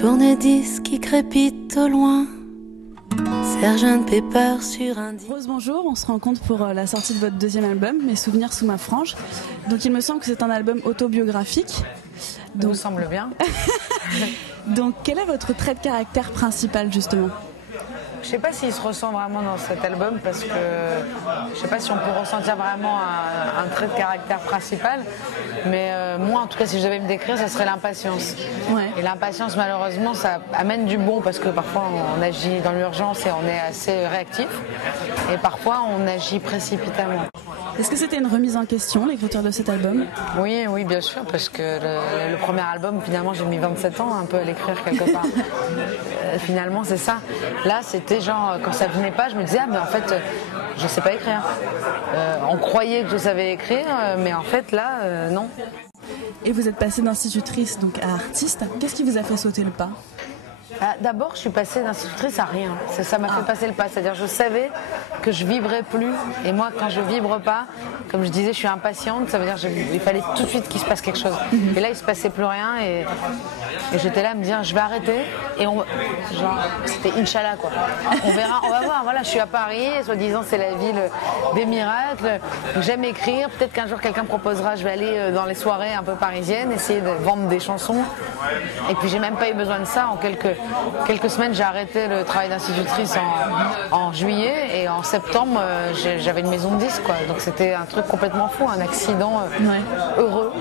Tourne-disque qui crépite au loin, Sgt Pepper sur un disque. Rose, bonjour, on se rencontre pour la sortie de votre deuxième album, Mes souvenirs sous ma frange. Donc il me semble que c'est un album autobiographique. Ça me semble bien. Donc quel est votre trait de caractère principal justement ? Je sais pas s'il se ressent vraiment dans cet album parce que je sais pas si on peut ressentir vraiment un trait de caractère principal, mais moi en tout cas si je devais me décrire, ça serait l'impatience. Ouais. Et l'impatience malheureusement ça amène du bon parce que parfois on agit dans l'urgence et on est assez réactif et parfois on agit précipitamment. Est-ce que c'était une remise en question, l'écriture de cet album ? Oui, bien sûr, parce que le premier album, finalement, j'ai mis 27 ans un peu à l'écrire quelque part. Finalement, c'est ça. Là, c'était genre, quand ça venait pas, je me disais, ah, mais en fait, je sais pas écrire. On croyait que je savais écrire, mais en fait, là, non. Et vous êtes passée d'institutrice donc à artiste. Qu'est-ce qui vous a fait sauter le pas ? D'abord, je suis passée d'institutrice à rien. Ça m'a fait passer le pas. C'est-à-dire, je savais que je vibrais plus. Et moi, quand je vibre pas, comme je disais, je suis impatiente. Ça veut dire qu'il fallait tout de suite qu'il se passe quelque chose. Et là, il se passait plus rien. Et j'étais là à me dire, je vais arrêter. Et c'était Inch'Allah, quoi. On verra, on va voir. Voilà, je suis à Paris. Et soi-disant, c'est la ville des miracles. J'aime écrire. Peut-être qu'un jour, quelqu'un me proposera. Je vais aller dans les soirées un peu parisiennes, essayer de vendre des chansons. Et puis, j'ai même pas eu besoin de ça. En quelques semaines, j'ai arrêté le travail d'institutrice en juillet et en septembre, j'avais une maison de disques, quoi. Donc c'était un truc complètement fou, un accident heureux.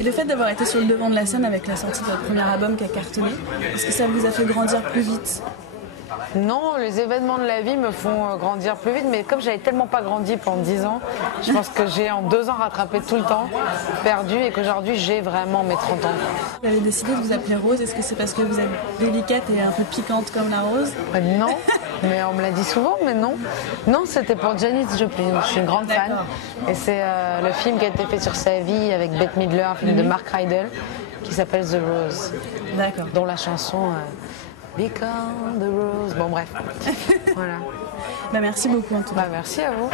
Et le fait d'avoir été sur le devant de la scène avec la sortie de votre premier album qui a cartonné, est-ce que ça vous a fait grandir plus vite ? Non, les événements de la vie me font grandir plus vite, mais comme j'avais tellement pas grandi pendant 10 ans, je pense que j'ai en 2 ans rattrapé tout le temps perdu et qu'aujourd'hui j'ai vraiment mes 30 ans. Vous avez décidé de vous appeler Rose, est-ce que c'est parce que vous êtes délicate et un peu piquante comme la rose ? Non, mais on me l'a dit souvent, mais non. Non, c'était pour Janis Joplin, je suis une grande fan. Et c'est le film qui a été fait sur sa vie avec Bette Midler, un film de Mark Rydell, qui s'appelle The Rose. D'accord. Dont la chanson... Become the Rose. Bon, bref. Voilà. Merci beaucoup en tout cas. Merci à vous.